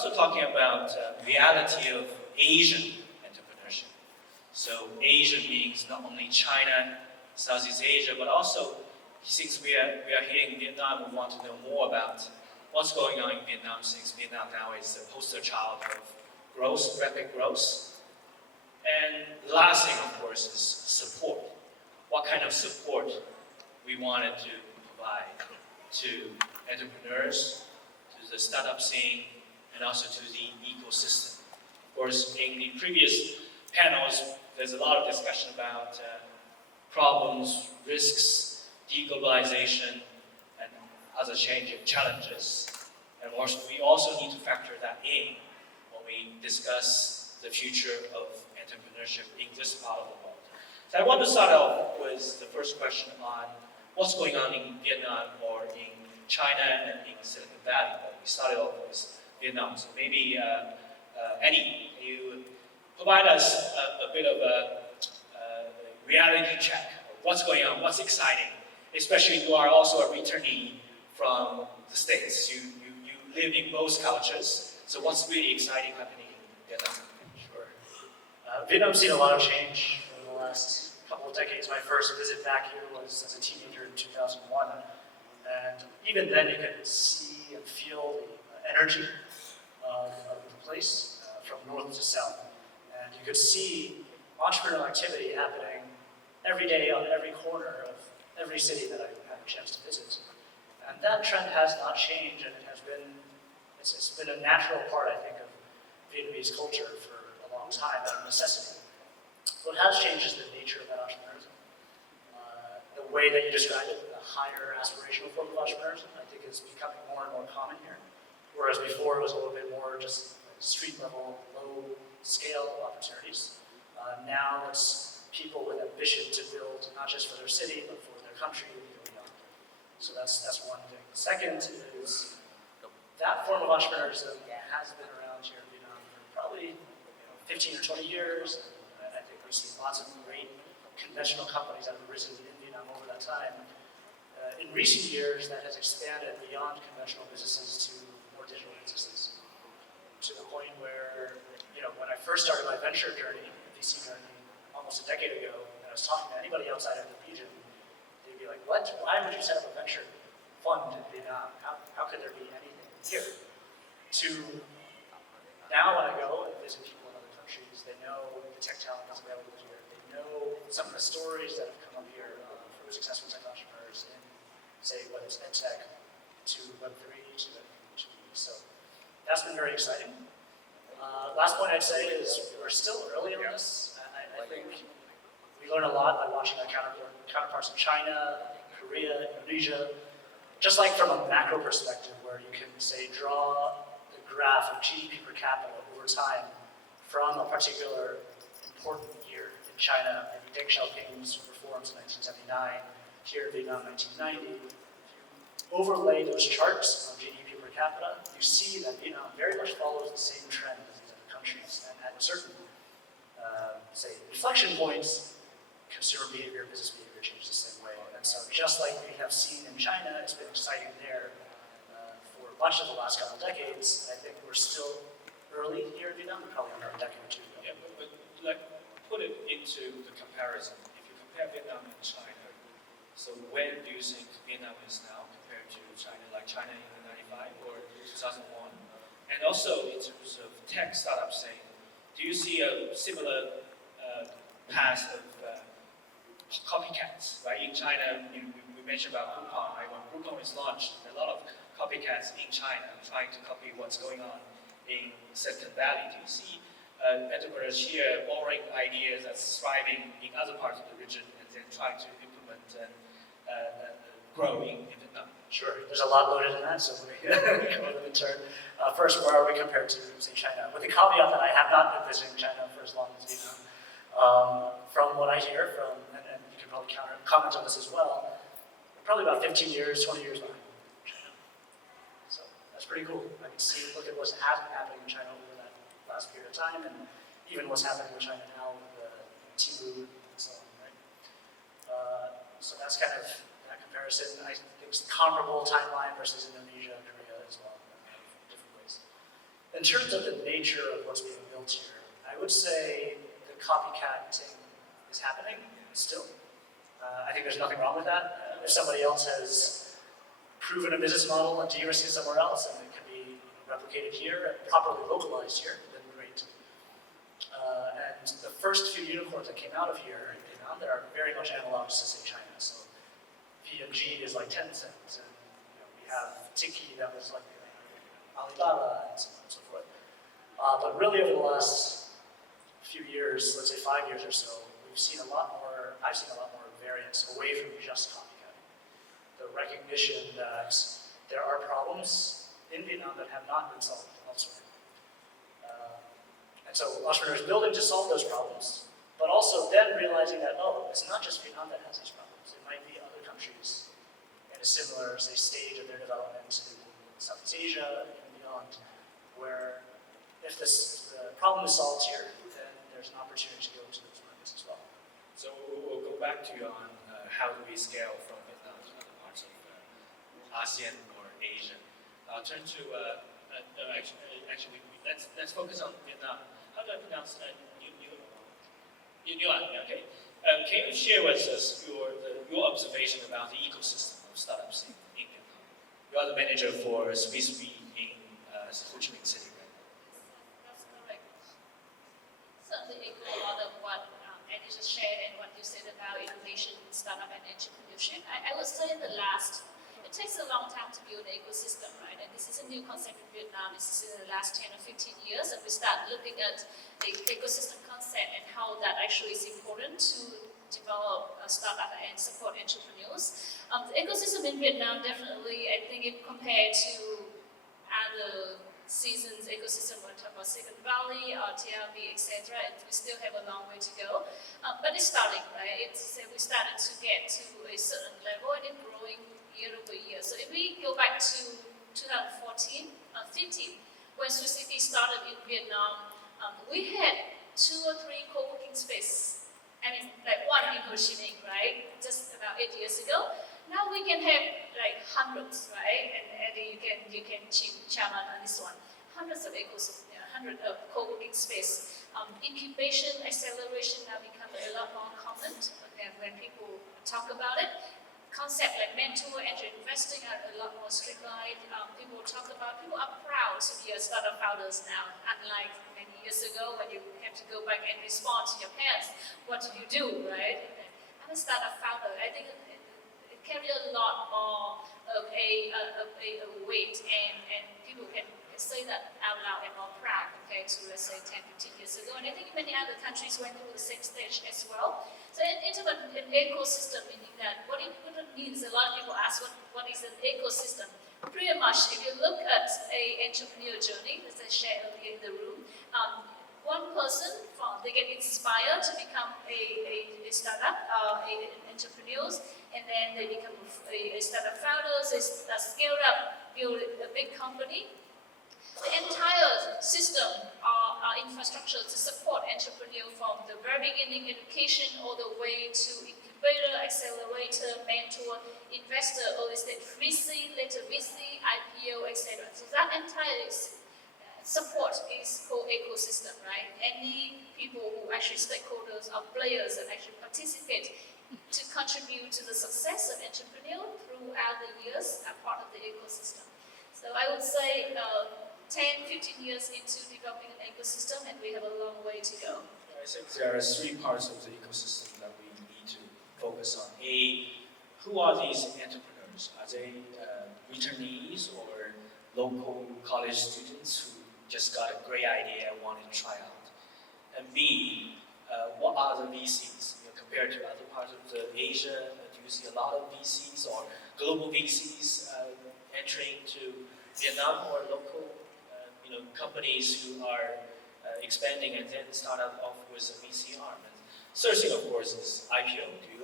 also talking about reality of Asian entrepreneurship. So Asia means not only China, Southeast Asia, but also since we are here in Vietnam, we want to know more about what's going on in Vietnam, since Vietnam now is the poster child of growth, rapid growth. And the last thing, of course, is support. What kind of support we wanted to provide to entrepreneurs, to the startup scene, and also to the ecosystem. Of course, in the previous panels, there's a lot of discussion about problems, risks, deglobalization, and other challenges. And we also need to factor that in when we discuss the future of entrepreneurship in this part of the world. So I want to start off with the first question on what's going on in Vietnam or in China and in Silicon Valley. We started off with Vietnam, so maybe Eddie, can you provide us a bit of a reality check of what's going on, what's exciting, especially you are also a returnee from the States. You live in both cultures, so what's really exciting happening in Vietnam? Sure. Vietnam's seen a lot of change over the last couple of decades. My first visit back here was as a teenager in 2001, and even then you could see and feel the energy of the place from north to south. And you could see entrepreneurial activity happening every day on every corner of every city that I've had a chance to visit. And that trend has not changed, and it's been a natural part, I think, of Vietnamese culture for a long time, out of necessity. What has changed is the nature of that entrepreneurism. The way that you described it, the higher aspirational form of entrepreneurism, I think is becoming more and more common here. Whereas before it was a little bit more just street level, low scale opportunities. Now it's people with ambition to build not just for their city, but for their country and beyond. So that's one thing. Second is that form of entrepreneurism has been around here in Vietnam for probably 15 or 20 years. And I think we've seen lots of great conventional companies that have risen in Vietnam over that time. In recent years, that has expanded beyond conventional businesses to more digital businesses. To the point where, when I first started my venture journey, VC journey, almost a decade ago, and I was talking to anybody outside of the region, they'd be like, what? Why would you set up a venture fund in Vietnam? How could there be anything here? To now when I go and visit people in other countries, they know the tech talent that's available here. They know some of the stories that have come up here from successful tech entrepreneurs in, say, whether it's EdTech to Web3 to Web3. So that's been very exciting. Last point I'd say is we're still early in this. I think we learn a lot by watching our counterparts in China, Korea, Indonesia. Just like from a macro perspective, where you can, say, draw the graph of GDP per capita over time from a particular important year. In China, Deng Xiaoping's reforms in 1979, here in Vietnam, 1990. If you overlay those charts of GDP per capita, you see that Vietnam very much follows the same trend as these other countries. And at certain, say, inflection points, consumer behavior, business behavior changes the same way. And so just like we have seen in China, it's been exciting there for much of the last couple of decades. I think we're still early here in Vietnam. We're probably under a decade or two ago. Yeah, but like, put it into the comparison. If you compare Vietnam and China, so where do you think Vietnam is now compared to China, like China in the 95 or 2001? And also in terms of tech startups, saying, do you see a similar path of copycats, right? In China, we mentioned about Groupon, right? When Groupon is launched, a lot of copycats in China trying to copy what's going on in Silicon Valley. Do you see entrepreneurs here borrowing ideas that's thriving in other parts of the region and then trying to implement and grow in Vietnam? Sure, there's a lot loaded in that, so let me come in turn. First, where are we compared to, say, China? With the caveat that I have not been visiting China for as long as Vietnam. From what I hear from, and you can probably comment on this as well, probably about 15 years, 20 years behind China. So that's pretty cool. I can see, look at what's happening in China over that last period of time, and even what's happening in China now with Temu and so on, right? So that's kind of that comparison. I think it's comparable timeline versus Indonesia and Korea as well, in different ways. In terms of the nature of what's being built here, I would say the copycatting is happening still. I think there's nothing wrong with that. If somebody else has proven a business model and de-risked it somewhere else and it can be replicated here and properly localized here, then great. And the first few unicorns that came out of here in Vietnam, that are very much analogous to, say, China. So P&G is like Tencent, and we have Tiki that was like Alibaba, and so on and so forth. But really over the last few years, let's say 5 years or so, we've seen a lot more, I've seen a lot more variance away from just copycatting. The recognition that there are problems in Vietnam that have not been solved elsewhere. And so entrepreneurs building to solve those problems, but also then realizing that, oh, it's not just Vietnam that has these problems. It might be other countries in a similar, say, stage of their development in Southeast Asia and beyond, where if the problem is solved here, then there's an opportunity to go to those markets as well. So we'll go back to you on how do we scale from Vietnam to other parts of ASEAN or Asia. I'll turn to, actually, let's focus on Vietnam. How do I pronounce Nguyen? Okay. Can you share with us your observation about the ecosystem of startups in Vietnam? You are the manager for SwissEP in Ho Chi Minh City, right? That's correct. Certainly echo a lot of what Andy just shared and what you said about innovation, startup, and entrepreneurship. I would say it takes a long time to build an ecosystem, right? And this is a new concept in Vietnam. This is in the last 10 or 15 years that we start looking at the ecosystem concept and how that actually is important to develop a startup and support entrepreneurs. The ecosystem in Vietnam definitely, I think, it compared to other seasons ecosystem, when we talk about Silicon Valley or TLB, etc., we still have a long way to go. But it's starting, right? We started to get to a certain level and it's growing year over year. So if we go back to 2014, 15, when SwissEP started in Vietnam, we had 2 or 3 co-working spaces. I mean, like one in Ho Chi Minh, right? Just about 8 years ago. Now we can have like hundreds, right? And you can chime on this one. Hundreds of ecosystems, hundreds of co-working space. Incubation, acceleration now become a lot more common when people talk about it. Concept like mentor, angel investing are a lot more streamlined. People are proud to be a startup founders now, unlike many years ago when you have to go back and respond to your parents. What do you do, right? I'm a startup founder. I think it carries a lot more of a weight, and people can say that out loud and more proud compared to, let's say, 10, 15 years ago. And I think many other countries went through the same stage as well. So into an ecosystem, meaning that what it means, a lot of people ask what is an ecosystem. Pretty much, if you look at an entrepreneur journey, as I shared earlier in the room, one person, they get inspired to become a startup, entrepreneurs, and then they become a startup founders, they scale up, build a big company. The entire system, our infrastructure to support entrepreneurs from the very beginning, education, all the way to incubator, accelerator, mentor, investor, early stage VC, later VC, IPO, etc. So that entire support is called ecosystem, right? Any people who actually stakeholders or players that actually participate to contribute to the success of entrepreneur throughout the years are part of the ecosystem. So I would say 10, 15 years into developing an ecosystem, and we have a long way to go. I think there are 3 parts of the ecosystem that we need to focus on. A, who are these entrepreneurs? Are they returnees or local college students who just got a great idea and wanted to try out? And B, what are the VCs? Compared to other parts of Asia, do you see a lot of VCs or global VCs entering to Vietnam or local companies who are expanding and then start off with a VC arm? And third thing, of course, is IPO. Do you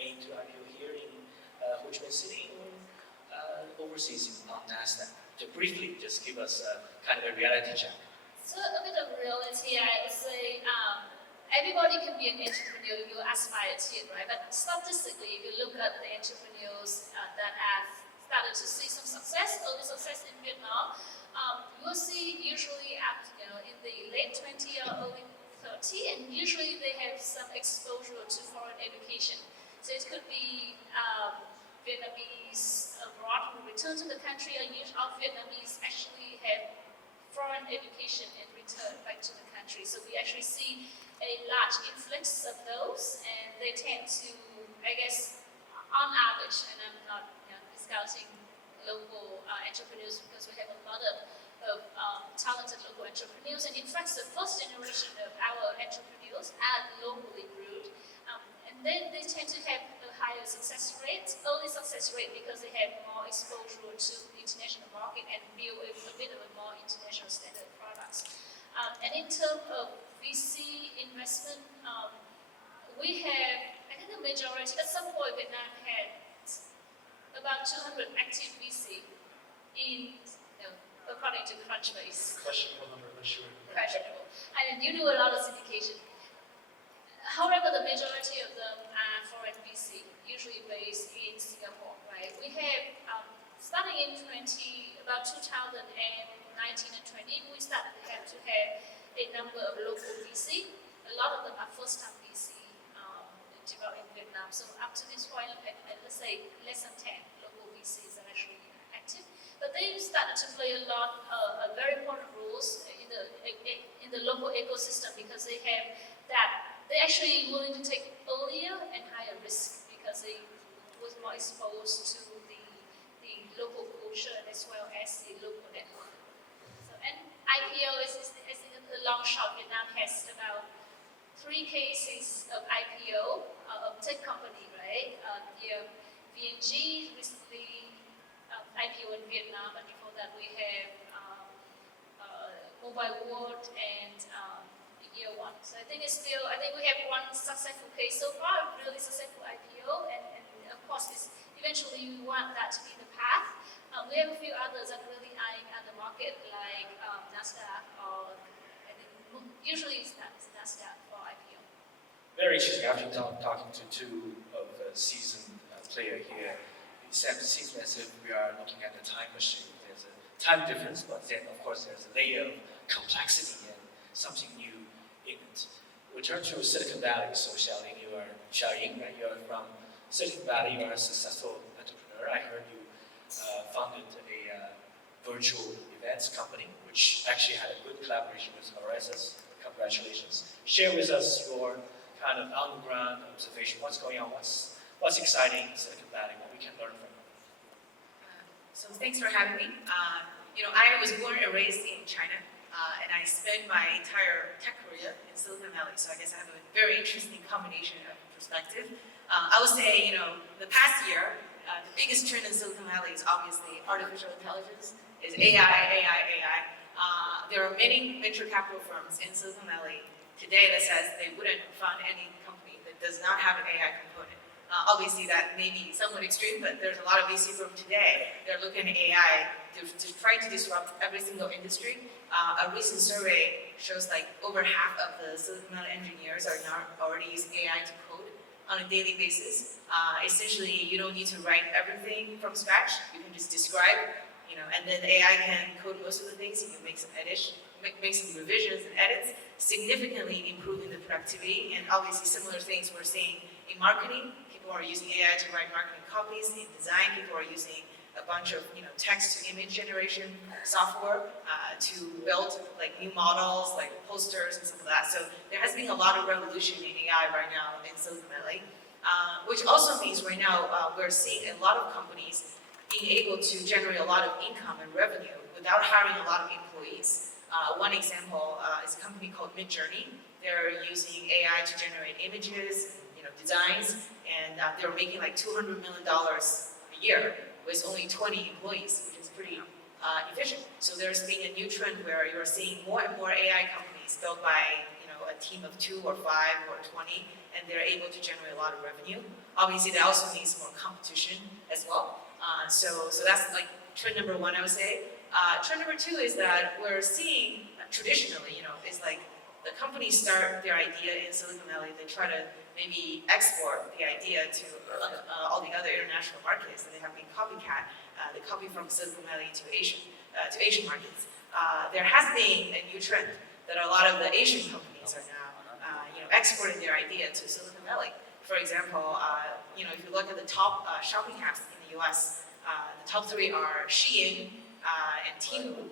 aim to IPO here in Ho Chi Minh City or overseas on NASDAQ? To briefly just give us kind of a reality check. So a bit of reality, I would say, everybody can be an entrepreneur if you aspire to it, right? But statistically, if you look at the entrepreneurs that have started to see some success, early success in Vietnam, you will see usually they have some exposure to foreign education. So it could be Vietnamese abroad who return to the country, or Vietnamese actually have foreign education and return back to the country. So we actually see a large influx of those, and they tend to, I guess, on average, and I'm not discounting local entrepreneurs, because we have a lot of talented local entrepreneurs, and in fact, the first generation of our entrepreneurs are locally brewed, and then they tend to have a higher success rate, early success rate, because they have more exposure to the international market and build a bit of a more international standard products. And in terms of VC investment, we have, I think the majority, at some point Vietnam had about 200 active VC in, according to Crunchbase. Questionable number, but sure. Questionable. And you do a lot of syndication. However, the majority of them are foreign VC, usually based in Singapore, right? We have, starting in about 2019 and 20, we started to have a number of local VC. A lot of them are first-time VC developed in Vietnam. So up to this point, let's say less than 10 local VCs are actually active. But they started to play a very important roles in the local ecosystem, because they have that. They're actually willing to take earlier and higher risk, because they was more exposed to the local culture as well as the local network. So, and IPO is a long shot. Vietnam has about 3 cases of IPO of tech company, right? VNG recently IPO in Vietnam, and before that we have Mobile World and Year One. So I think we have one successful case so far, a really successful IPO, and of course eventually we want that to be the path. We have a few others that really eyeing at the market, like Nasdaq, or usually it's Nasdaq for IPO. Very interesting. After talking to two of the seasoned players here, it seems as if we are looking at the time machine. There's a time difference, but then of course there's a layer of complexity and something new in it. We turn to Silicon Valley. So Xiaoyin, right? You are from Silicon Valley. You are a successful entrepreneur. I heard you founded a virtual events company, which actually had a good collaboration with Horasis. Congratulations. Share with us your kind of on-the-ground observation. What's going on? What's exciting in Silicon Valley? What we can learn from it? So thanks for having me. I was born and raised in China, and I spent my entire tech career in Silicon Valley. So I guess I have a very interesting combination of perspective. I would say, the past year, the biggest trend in Silicon Valley is obviously artificial intelligence, is AI. There are many venture capital firms in Silicon Valley today that says they wouldn't fund any company that does not have an AI component. Obviously, that may be somewhat extreme, but there's a lot of VC firms today that are looking at AI to try to disrupt every single industry. A recent survey shows like over half of the Silicon Valley engineers are now already using AI to code on a daily basis. Essentially, you don't need to write everything from scratch. You can just describe, and then AI can code most of the things. You can make some make some revisions and edits, significantly improving the productivity. And obviously, similar things we're seeing in marketing. People are using AI to write marketing copies. In design, people are using a bunch of text-to-image generation software to build like new models, like posters and stuff like that. So there has been a lot of revolution in AI right now in Silicon Valley, which also means right now we're seeing a lot of companies being able to generate a lot of income and revenue without hiring a lot of employees. One example is a company called Midjourney. They're using AI to generate images, designs, and they're making like $200 million a year with only 20 employees, which is pretty efficient. So there's been a new trend where you're seeing more and more AI companies built by a team of 2 or 5 or 20, and they're able to generate a lot of revenue. Obviously, that also means more competition as well. So that's like trend number 1, I would say. Trend number 2 is that we're seeing traditionally, is like the companies start their idea in Silicon Valley. They try to maybe export the idea to all the other international markets, and they have been copycat. They copy from Silicon Valley to Asian markets. There has been a new trend that a lot of the Asian companies are now exporting their idea to Silicon Valley. For example, if you look at the top shopping apps in the US, the top 3 are Xiaoyin and Temu,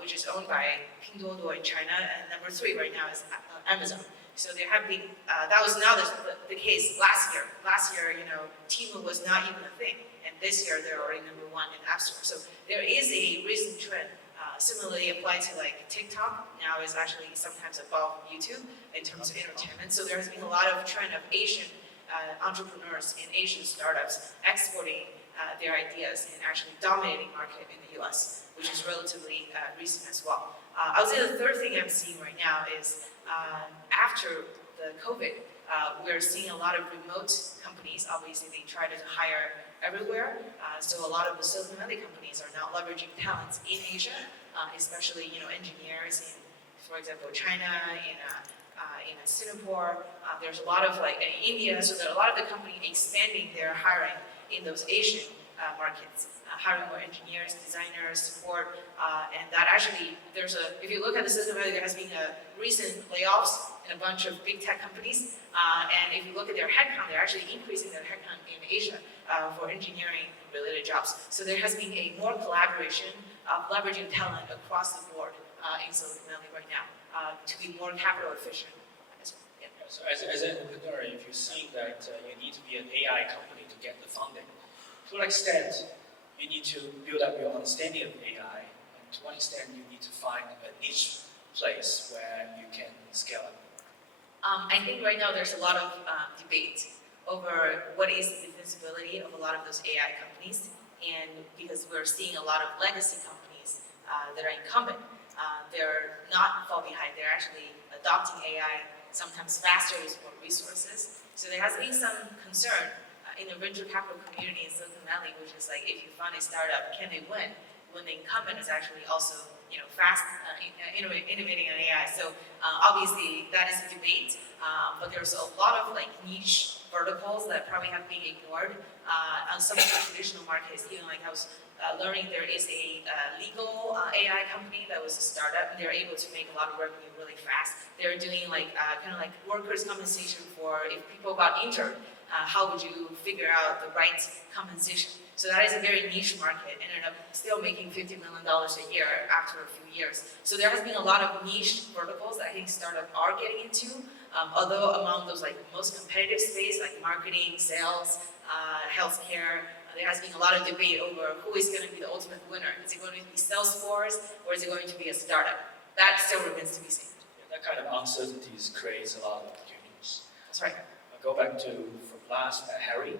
which is owned by Pinduoduo in China, and number 3 right now is Amazon. So there have been, that was not the case last year. Last year, Temu was not even a thing, and this year they're already number 1 in App Store. So there is a recent trend. Similarly applied to like TikTok, now is actually sometimes above YouTube in terms of entertainment. So there has been a lot of trend of Asian entrepreneurs and Asian startups exporting their ideas and actually dominating market in the US, which is relatively recent as well. I would say the third thing I'm seeing right now is after the COVID, we're seeing a lot of remote companies. Obviously, they try to hire everywhere. So a lot of the Silicon Valley companies are now leveraging talents in Asia, especially engineers in, for example, China, in Singapore. There's a lot of in India. So there are a lot of the companies expanding their hiring in those Asian markets, hiring more engineers, designers, support, and that actually if you look at the Silicon Valley, there has been a recent layoffs in a bunch of big tech companies, and if you look at their headcount, they're actually increasing their headcount in Asia for engineering-related jobs. So there has been a more collaboration of leveraging talent across the board in Silicon Valley right now to be more capital efficient. So as an entrepreneur, if you see that you need to be an AI company to get the funding, to what extent you need to build up your understanding of AI, and to what extent you need to find a niche place where you can scale up? I think right now there's a lot of debate over what is the defensibility of a lot of those AI companies, and because we're seeing a lot of legacy companies that are incumbent, they're not fall behind, they're actually adopting AI sometimes faster with more resources. So there has been some concern in the venture capital community in Silicon Valley, which is like, if you fund a startup, can they win when the incumbent is actually also fast innovating on AI? So obviously that is a debate, but there's a lot of niche verticals that probably have been ignored on some of the traditional markets. Even I was learning there is a legal AI company that was a startup, and they're able to make a lot of revenue really fast. They're doing kind of like workers' compensation for if people got injured. How would you figure out the right compensation? So that is a very niche market, and ended up still making $50 million a year after a few years. So there has been a lot of niche verticals that I think startups are getting into. Although among those most competitive space like marketing, sales, healthcare, there has been a lot of debate over who is going to be the ultimate winner. Is it going to be Salesforce, or is it going to be a startup? That still remains to be seen. Yeah, that kind of uncertainties creates a lot of opportunities. That's right. I'll go back to from last Harry.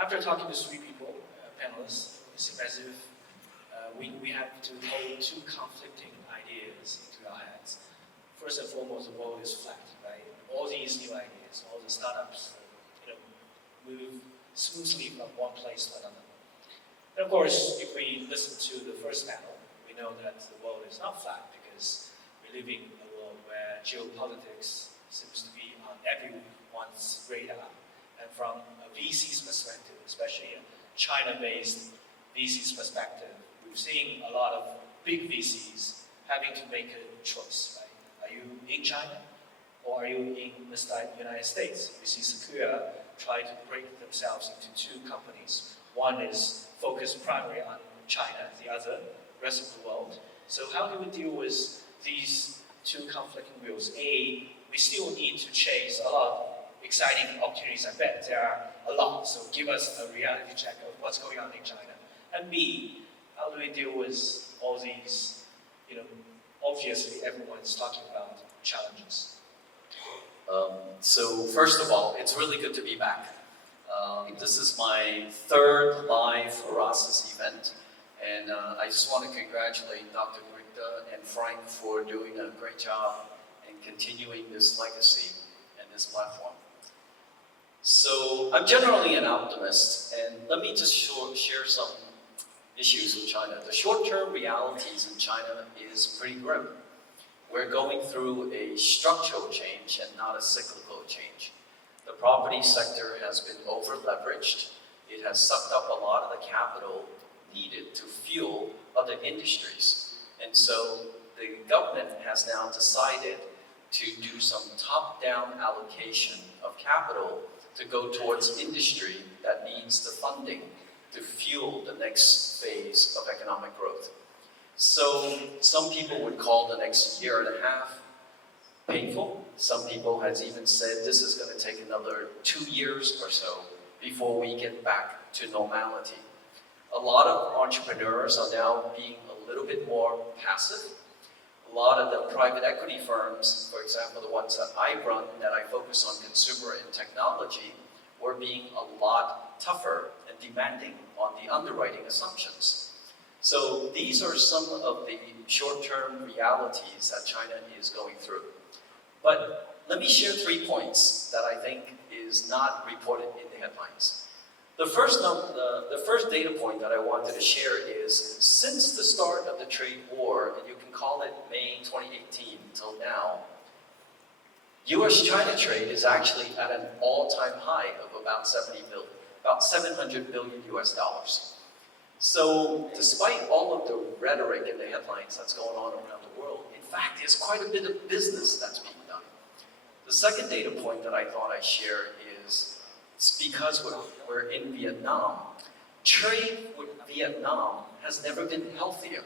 After talking to 3 people, panelists, it seems as if we have to hold 2 conflicting ideas into our heads. First and foremost, the world is flat, right? All these new ideas, all the startups, move smoothly from one place to another. And of course, if we listen to the first panel, we know that the world is not flat because we're living in a world where geopolitics seems to be on everyone's radar. And from a VC's perspective, especially a China-based VC's perspective, we've seen a lot of big VCs having to make a choice, right? Are you in China or are you in the United States? We see Sequoia try to break themselves into 2 companies. One is focused primarily on China, the other, rest of the world. So how do we deal with these 2 conflicting views? A, we still need to chase a lot of exciting opportunities. I bet there are a lot, so give us a reality check of what's going on in China. And B, how do we deal with all these, obviously everyone's talking about challenges. So first of all, it's really good to be back. This is my 3rd live Horasis event, and I just want to congratulate Dr. Quynh and Frank for doing a great job in continuing this legacy and this platform. So I'm generally an optimist, and let me just share some issues with China. The short-term realities in China is pretty grim. We're going through a structural change and not a cyclical change. The property sector has been over-leveraged. It has sucked up a lot of the capital needed to fuel other industries. And so the government has now decided to do some top-down allocation of capital to go towards industry that needs the funding to fuel the next phase of economic growth. So some people would call the next year and a half painful. Some people has even said this is going to take another 2 years or so before we get back to normality. A lot of entrepreneurs are now being a little bit more passive. A lot of the private equity firms, for example, the ones that I run, that I focus on consumer and technology, were being a lot tougher and demanding on the underwriting assumptions. So these are some of the short-term realities that China is going through. But let me share 3 points that I think is not reported in the headlines. The first data point that I wanted to share is, since the start of the trade war, and you can call it May 2018 till now, US-China trade is actually at an all-time high of about 700 billion US dollars. So despite all of the rhetoric and the headlines that's going on around the world, in fact, there's quite a bit of business that's being done. The second data point that I thought I'd share is, it's because we're in Vietnam. Trade with Vietnam has never been healthier.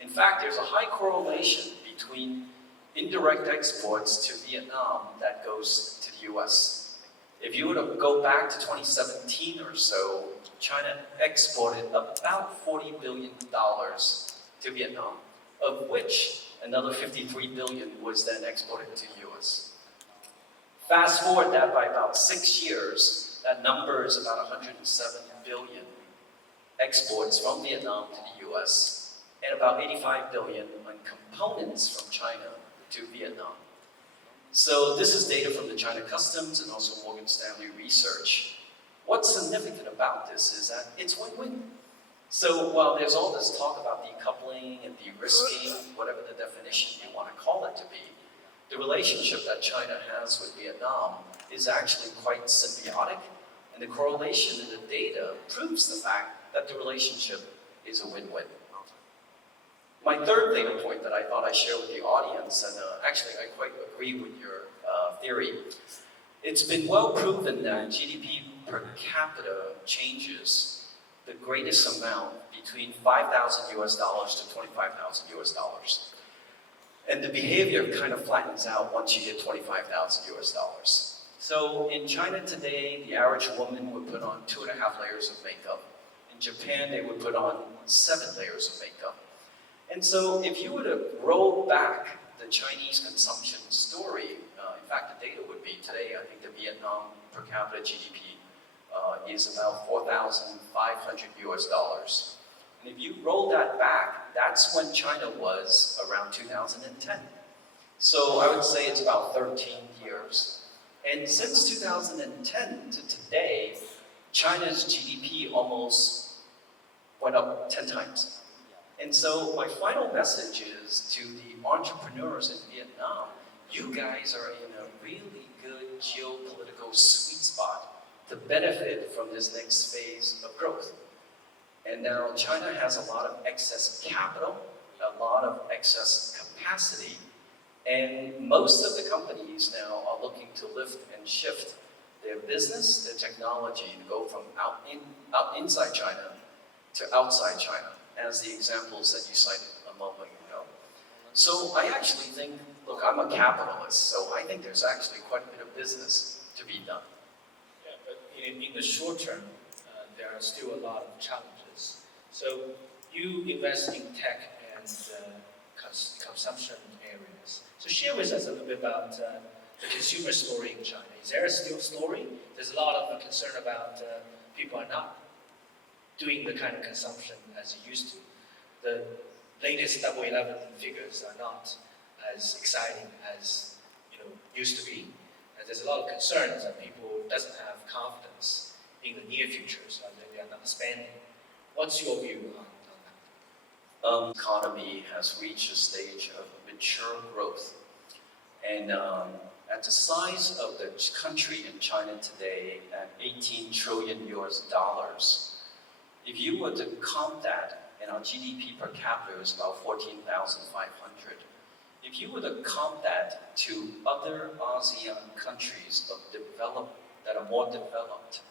In fact, there's a high correlation between indirect exports to Vietnam that goes to the US. If you were to go back to 2017 or so, China exported about $40 billion to Vietnam, of which another 53 billion was then exported to the US. Fast forward that by about 6 years, that number is about 107 billion exports from Vietnam to the US, and about 85 billion on components from China to Vietnam. So this is data from the China Customs and also Morgan Stanley Research. What's significant about this is that it's win-win. So while there's all this talk about decoupling and de-risking, whatever the definition you want to call it to be, the relationship that China has with Vietnam is actually quite symbiotic, and the correlation in the data proves the fact that the relationship is a win-win. My third data point that I thought I'd share with the audience, and actually I quite agree with your theory, it's been well proven that GDP per capita changes the greatest amount between 5,000 US dollars to 25,000 US dollars. And the behavior kind of flattens out once you hit 25,000 US dollars. So in China today, the average woman would put on 2.5 layers of makeup. In Japan, they would put on 7 layers of makeup. And so if you were to roll back the Chinese consumption story, in fact, the data would be today, I think the Vietnam per capita GDP is about 4,500 US dollars. And if you roll that back, that's when China was around 2010. So I would say it's about 13 years. And since 2010 to today, China's GDP almost went up 10 times. And so my final message is to the entrepreneurs in Vietnam, you guys are in a really good geopolitical sweet spot to benefit from this next phase of growth. And now China has a lot of excess capital, a lot of excess capacity, and most of the companies now are looking to lift and shift their business, their technology, to go from inside China to outside China, as the examples that you cited a moment ago. So I actually think, look, I'm a capitalist, so I think there's actually quite a bit of business to be done. Yeah, but in the short term, there are still a lot of challenges. So you invest in tech and consumption areas. So share with us a little bit about the consumer story in China. Is there a still story? There's a lot of concern about people are not doing the kind of consumption as they used to. The latest Double 11 figures are not as exciting as used to be. And there's a lot of concerns that people doesn't have confidence in the near future, so they are not spending. What's your view on that? The economy has reached a stage of mature growth. And at the size of the country in China today, at 18 trillion US dollars, if you were to count that, and our GDP per capita is about 14,500, if you were to comp that to other ASEAN countries that are more developed,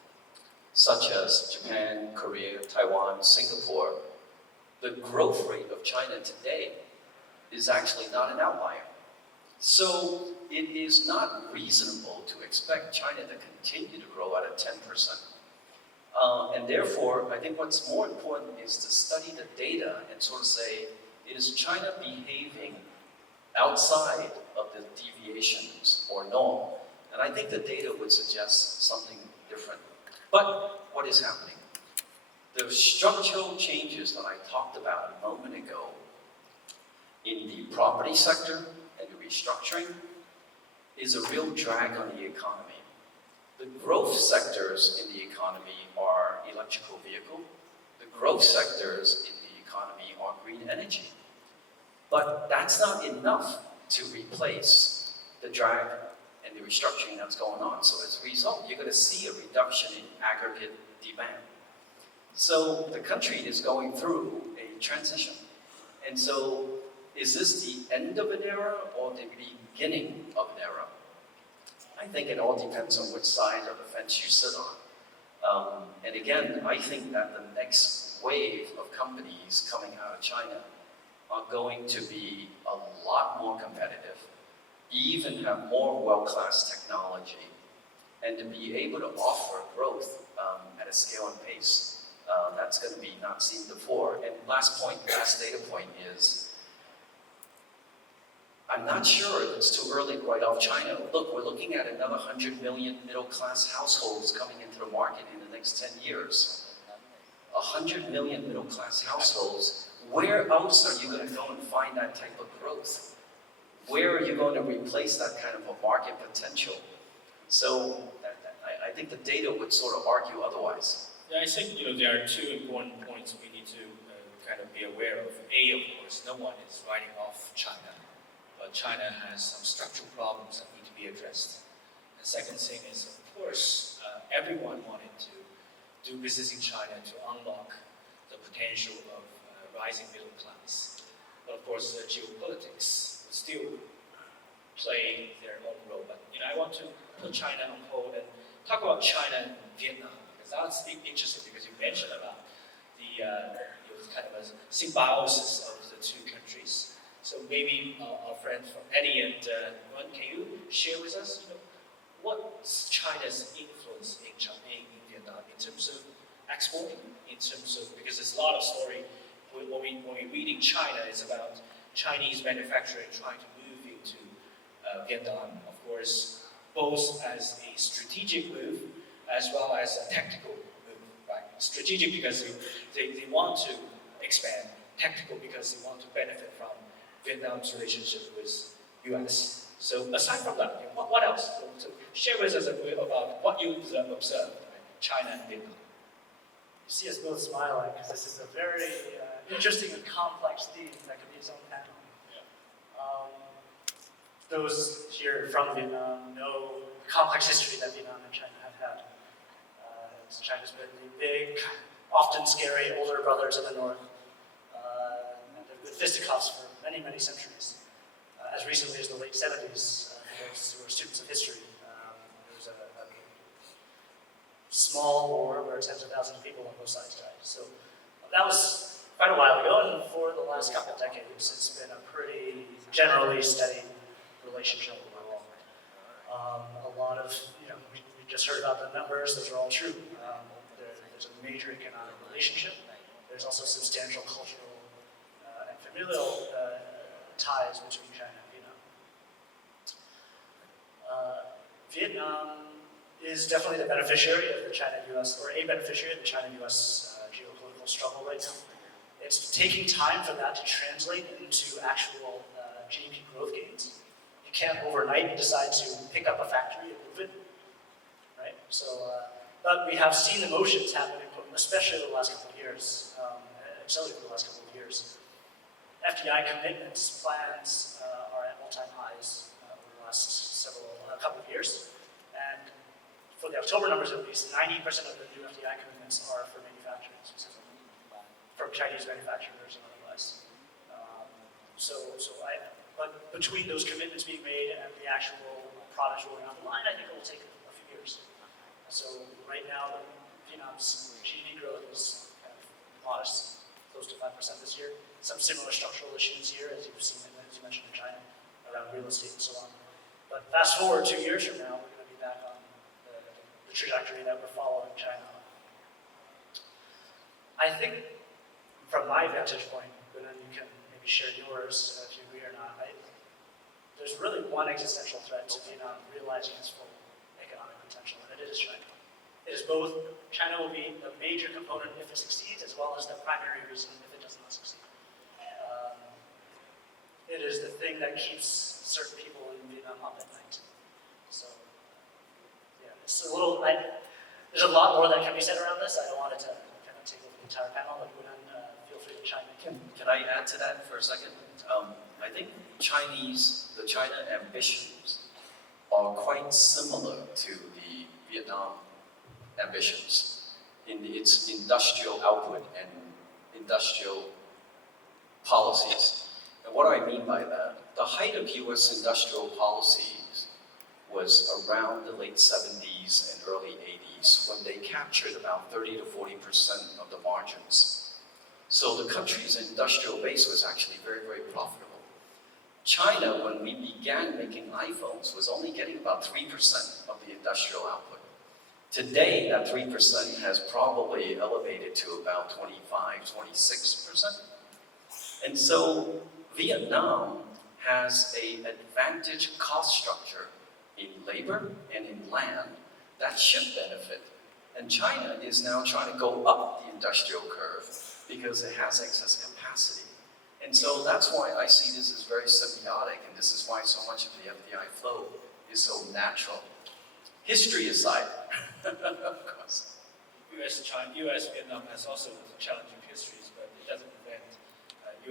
such as Japan, Korea, Taiwan, Singapore, the growth rate of China today is actually not an outlier. So it is not reasonable to expect China to continue to grow at a 10%. And therefore, I think what's more important is to study the data and sort of say, is China behaving outside of the deviations or norm? And I think the data would suggest something different. But what is happening? The structural changes that I talked about a moment ago in the property sector and the restructuring is a real drag on the economy. The growth sectors in the economy are electrical vehicle. The growth sectors in the economy are green energy. But that's not enough to replace the drag and the restructuring that's going on. So as a result, you're going to see a reduction in aggregate demand. So the country is going through a transition. And so is this the end of an era or the beginning of an era? I think it all depends on which side of the fence you sit on. And again, I think that the next wave of companies coming out of China are going to be a lot more competitive, even have more world-class technology, and to be able to offer growth at a scale and pace that's going to be not seen before. And last data point is, I'm not sure it's too early to write off China. Look, we're looking at another 100 million middle-class households coming into the market in the next 10 years. 100 million middle-class households. Where else are you going to go and find that type of growth? Where are you going to replace that kind of a market potential? So I think the data would sort of argue otherwise. Yeah, I think there are two important points we need to kind of be aware of. A, of course, no one is writing off China, but China has some structural problems that need to be addressed. The second thing is, of course, everyone wanted to do business in China to unlock the potential of rising middle class. But of course, the geopolitics will still play their own role. But I want to put China on hold and talk about China and Vietnam, because that's interesting because you mentioned about the kind of a symbiosis of the two countries. So maybe our friends from Eddie and Nguyen, can you share with us, what's China's influence in Vietnam in terms of exporting, in terms of, because there's a lot of story when we read in China, it's about Chinese manufacturing trying to move into Vietnam, of course, both as a strategic move as well as a tactical move, right? Strategic because they want to expand, tactical because they want to benefit from Vietnam's relationship with US. So aside from that, what else? So share with us a bit about what you observed, China and Vietnam. You see us both smiling because this is a very interesting and complex theme that could be its own panel. Those here from Vietnam know the complex history that Vietnam and China have had. China's been the big, often scary older brothers of the North, with fisticuffs for many, many centuries. As recently as the late 70s, for those who are students of history, there was a small war where tens of thousands of people on both sides died. So that was quite a while ago, and for the last couple of decades, it's been a pretty generally steady relationship overall. A lot of, we just heard about the numbers, those are all true. There's a major economic relationship. There's also substantial cultural and familial ties between China and Vietnam. Vietnam is definitely the beneficiary of the China-US, or a beneficiary of the China-US geopolitical struggle right now. It's taking time for that to translate into actual GDP growth gains. You can't overnight decide to pick up a factory and move it, right? So, but we have seen the motions happening, especially over the last couple of years, accelerated over the last couple of years. FDI commitments, plans are at all-time highs over the last couple of years. And for the October numbers at least, 90% of the new FDI commitments are for manufacturing, specifically, from Chinese manufacturers and otherwise. But between those commitments being made and the actual products rolling out the line, I think it will take a few years. So right now, Vietnam's GDP growth is kind of modest, close to 5% this year. Some similar structural issues here, as you've seen, as you mentioned in China, around real estate and so on. But fast forward 2 years from now, we're going to be back on the trajectory that we're following China on. I think, from my vantage point, and then you can maybe share yours if you agree or not, there's really one existential threat to Vietnam realizing its full economic potential, and it is China. It is both, China will be a major component if it succeeds, as well as the primary reason if it does not succeed. It is the thing that keeps certain people in Vietnam up at night. So, yeah, it's a little, there's a lot more that can be said around this. I don't want it to kind of take over the entire panel, but Nguyen, feel free to chime in. Can I add to that for a second? I think the China ambitions are quite similar to the Vietnam ambitions in its industrial output and industrial policies. And what do I mean by that? The height of US industrial policies was around the late 70s and early 80s when they captured about 30 to 40% of the margins. So the country's industrial base was actually very, very profitable. China, when we began making iPhones, was only getting about 3% of the industrial output. Today, that 3% has probably elevated to about 25, 26%. And so Vietnam has an advantage cost structure in labor and in land that should benefit. And China is now trying to go up the industrial curve because it has excess capacity. And so that's why I see this as very symbiotic, and this is why so much of the FDI flow is so natural. History aside, of course. US Vietnam has also challenging histories, but it doesn't prevent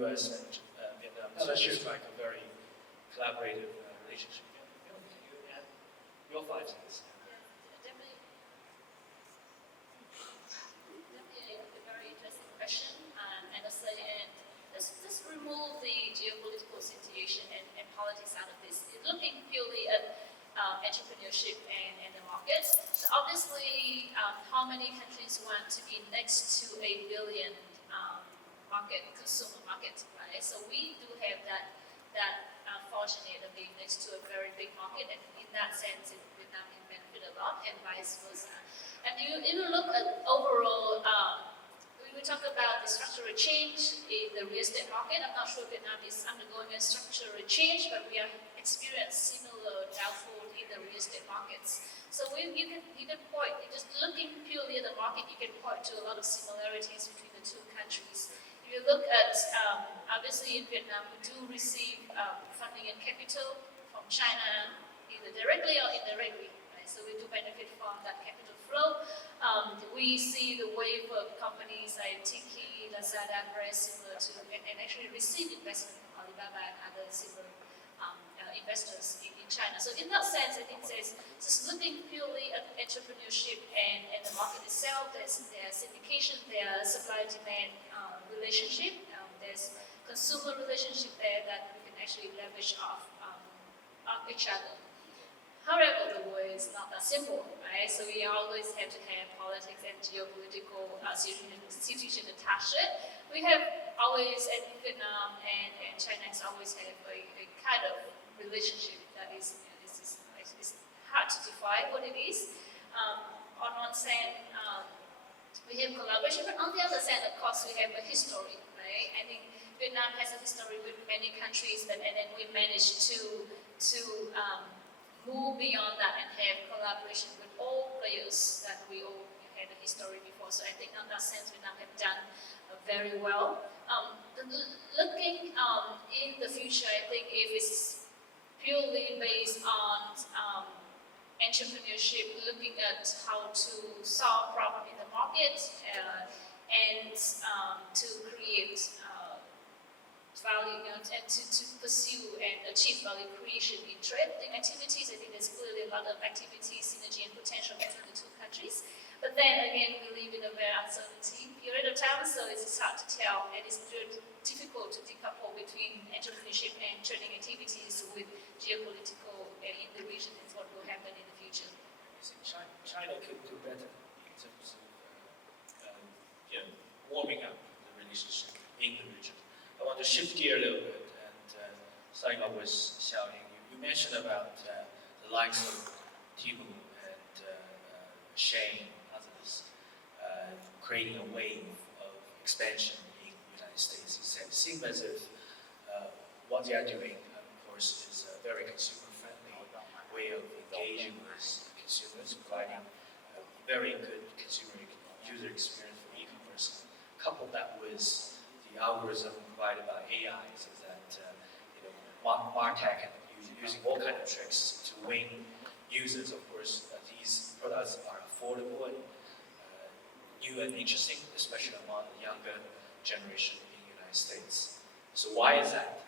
US and Vietnam to strike a very collaborative relationship. Your 5 seconds. Definitely a very interesting question, and also, let's remove the geopolitical situation and politics out of this. Looking purely at entrepreneurship and the market. So obviously, how many countries want to be next to a billion consumer market, right? So we do have that fortunate of being next to a very big market, and in that sense, Vietnam can benefit a lot, and vice versa. And you look at overall, we talk about the structural change in the real estate market. I'm not sure Vietnam is undergoing a structural change, but we have experienced similar downfall in the real estate markets. So you can point, just looking purely at the market, you can point to a lot of similarities between the two countries. If you look at, obviously in Vietnam, we do receive funding and capital from China, either directly or indirectly, right? So we do benefit from that capital flow. We see the wave of companies like Tiki, Lazada, very similar to, and actually receive investment from Alibaba and other similar investors in China. So in that sense, I think there's just looking purely at entrepreneurship and the market itself, there's syndication, there's supply-demand relationship, there's consumer relationship there that we can actually leverage off each other. However, the world is not that simple, right? So we always have to have politics and geopolitical situation attached to it. We have always, in Vietnam and China, has always had a kind of relationship that is hard to define what it is. On one side, we have collaboration, but on the other side, of course, we have a history, right? I think Vietnam has a history with many countries, and then we managed to move beyond that and have collaboration with all players that we all had a history before. So I think in that sense, Vietnam have done very well. Looking in the future, I think if it's purely based on entrepreneurship, looking at how to solve problems in the market and to create value, and to pursue and achieve value creation in trade activities. I think there's clearly a lot of activity, synergy, and potential between the two countries. But then again, we live in a very uncertain period of time, so it's hard to tell, and it's difficult to decouple between entrepreneurship and trading activities geopolitical in the region is what will happen in the future. I think China could do better in terms of warming up the relationship in the region. I want to shift gear a little bit and starting off with Xiaoyin. You mentioned about the likes of Temu and Chen and others creating a wave of expansion in the United States. It seems as if what they are doing, of course, is a very consumer-friendly way of engaging with consumers, providing a very good consumer user experience for e-commerce. Couple that with the algorithm provided by AI, so that MarTech and using all kinds of tricks to win users. Of course, these products are affordable and new and interesting, especially among the younger generation in the United States. So why is that?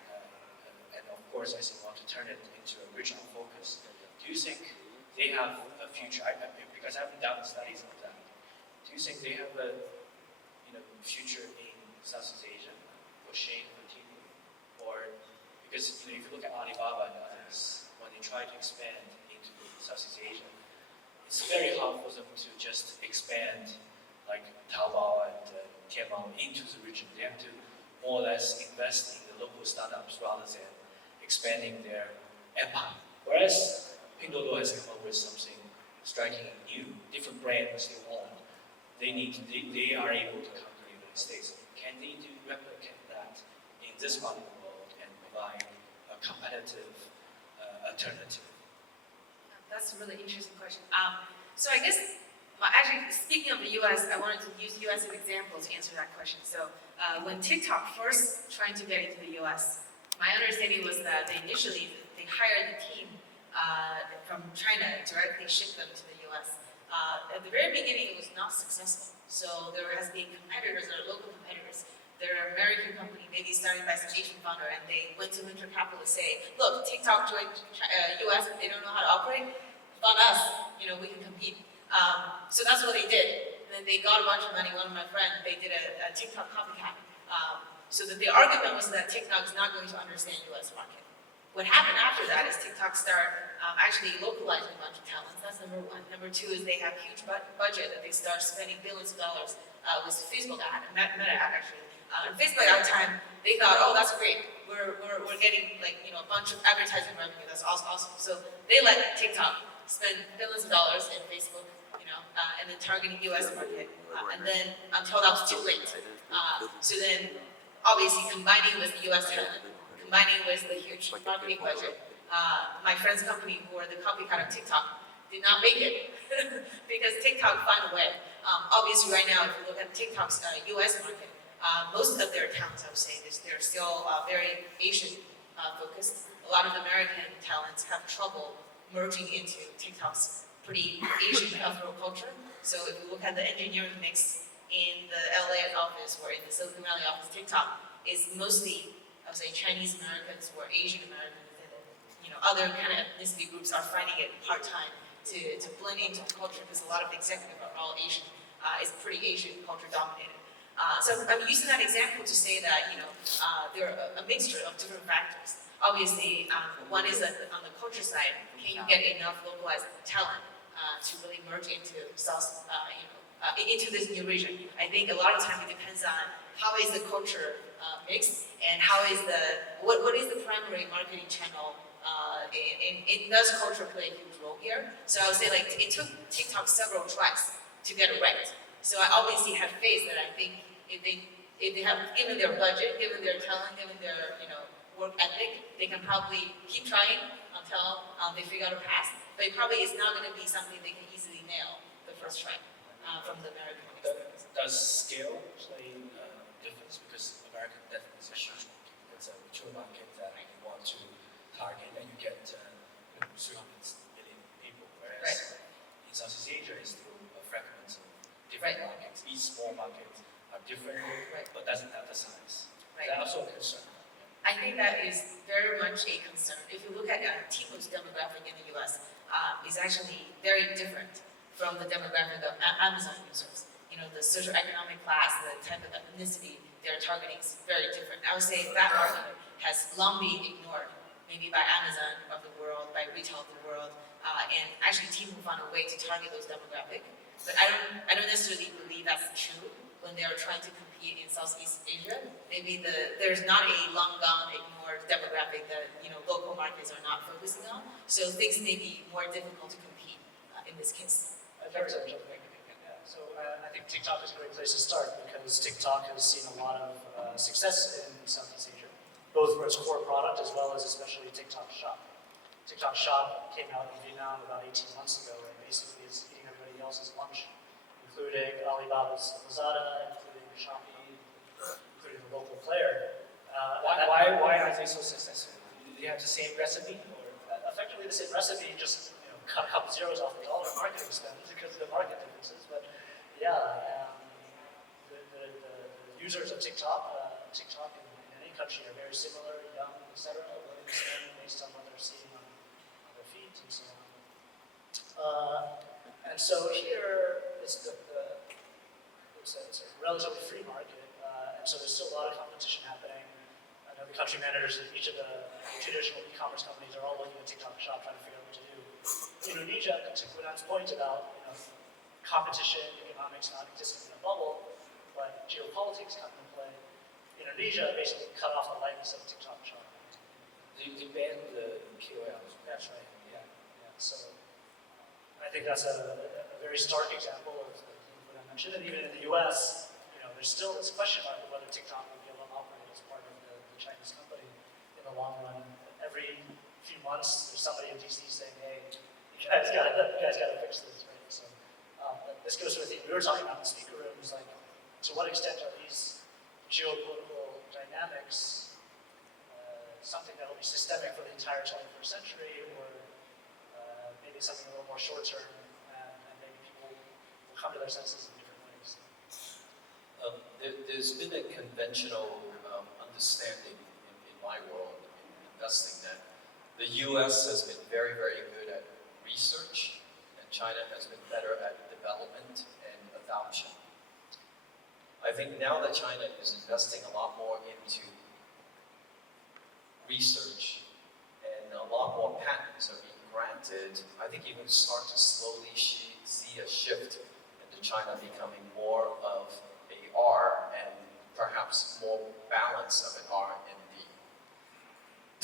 And of course, I want to turn it into a regional focus. Do you think they have a future? Because I haven't done studies of that. Do you think they have a future in Southeast Asia for Shein, for Temu? Or because if you look at Alibaba and others, when they try to expand into Southeast Asia, it's very hard for them to just expand like Taobao and Tmall into the region. They have to more or less invest in the local startups rather than expanding their empire. Whereas Pinduoduo has come up with something striking and new, different brand but still owned. They are able to come to the United States. Can they replicate that in this part of the world and provide a competitive alternative? That's a really interesting question. So I guess, actually, speaking of the US, I wanted to use US as an example to answer that question. So when TikTok first tried to get into the US, my understanding was that they hired the team from China and directly shipped them to the US. At the very beginning, it was not successful. So there has been competitors, there are local competitors. They're an American company, maybe started by some Asian founder, and they went to venture capital to say, look, TikTok joined US, but they don't know how to operate. It's on us, we can compete. So that's what they did. And then they got a bunch of money. One of my friends, they did a TikTok copycat. So that the argument was that TikTok is not going to understand US market. What happened after that is TikTok started actually localizing a bunch of talents. That's number one. Number two is they have huge budget that they start spending billions of dollars with Facebook ad, Meta ad actually. And Facebook at the time, they thought, oh, that's great. We're getting a bunch of advertising revenue. That's awesome. So they let TikTok spend billions of dollars in Facebook, and then targeting US market. And then until that was too late. So then obviously combining with the US talent, combining with the huge marketing budget, my friend's company, who are the copycat of TikTok, did not make it because TikTok found a way. Obviously, right now, if you look at TikTok's US market, most of their accounts, I would say, they're still very Asian focused. A lot of American talents have trouble merging into TikTok's pretty Asian cultural culture. So if you look at the engineering mix in the LA office or in the Silicon Valley office, TikTok is mostly, I would say, Chinese Americans or Asian Americans, and other kind of ethnicity groups are finding it part-time to blend into the culture because a lot of the executives are all Asian. It's pretty Asian culture dominated. So I'm using that example to say that there are a mixture of different factors. Obviously, one is that on the culture side, can you get enough localized talent to really merge into into this new region? I think a lot of time it depends on how is the culture mixed and what is the primary marketing channel. And does culture play a huge role here? So I would say it took TikTok several tries to get it right. So I obviously have faith that I think if they have given their budget, given their talent, given their work ethic, they can probably keep trying until they figure out a path. But it probably is not going to be something they can easily nail the first try from the American experience. Does scale play a difference? Because American definitely is a huge market. It's a mature market that you want to target, and you get 300 million people. Whereas in Southeast Asia, it's through a fragment of different markets. Each small market are different, but doesn't have the size. Is that also a concern? I think that is very much a concern. If you look at Temu's demographic in the US, is actually very different from the demographic of Amazon users. The socioeconomic class, the type of ethnicity they're targeting is very different. I would say that argument has long been ignored, maybe by Amazon of the world, by retail of the world, and actually Temu found a way to target those demographics. But I don't necessarily believe that's true when they are trying to compete in Southeast Asia. Maybe there's not a long gone ignored demographic that local markets are not focusing on. So things may be more difficult to compete in this case. So I think TikTok is a great place to start because TikTok has seen a lot of success in Southeast Asia, both for its core product as well as especially TikTok Shop. TikTok Shop came out in Vietnam about 18 months ago and basically is eating everybody else's lunch, including Alibaba's Lazada, including Shopee, including the local player. Why are they so successful? Do they have the same recipe? Or? Effectively the same recipe, just cut a couple zeros off the dollar marketing spend because of the market differences. But yeah, the users of TikTok in any country are very similar, young, etc., willing to spend based on what they're seeing on their feeds and so on. And so here, it's a relatively free market, and so there's still a lot of competition happening. I know the country managers of each of the traditional e-commerce companies are all looking at TikTok Shop trying to figure out what to do. Indonesia, to Quynn's point about competition, economics not existing in a bubble, but geopolitics come into play. Indonesia basically cut off the lights of TikTok Shop. They banned the KOLs. That's right. Yeah. So I think that's a very stark example of what I mentioned. And even in the U.S., there's still this question mark of whether TikTok will be able to operate as part of the Chinese company in the long run. Every few months, there's somebody in DC saying, "Hey, you guys got to fix this," right? So this goes to the thing we were talking about in the speaker room. Is like, to what extent are these geopolitical dynamics something that will be systemic for the entire 21st century, or maybe something a little more short-term, and maybe people will come to their senses in different ways. There's been a conventional understanding in my world in investing that the U.S. has been very, very good at research, and China has been better at development and adoption. I think now that China is investing a lot more into research and a lot more patents are being granted, I think you can start to slowly see a shift into China becoming more of a R and perhaps more balance of an R and D.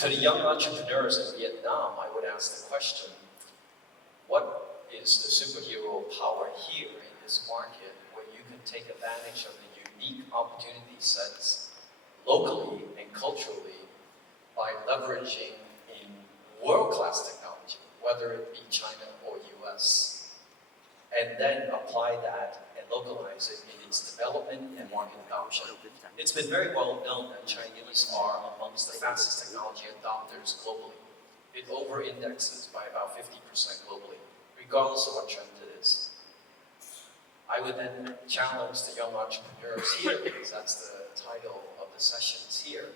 To the young entrepreneurs in Vietnam, I would ask the question, what is the superhero power here in this market where you can take advantage of the unique opportunity sets locally and culturally by leveraging in world-class technology, whether it be China or US, and then apply that and localize it in its development and market adoption. It's been very well known that Chinese are amongst the fastest technology adopters globally. It over-indexes by about 50% globally, regardless of what trend it is. I would then challenge the young entrepreneurs here, because that's the title of the sessions here.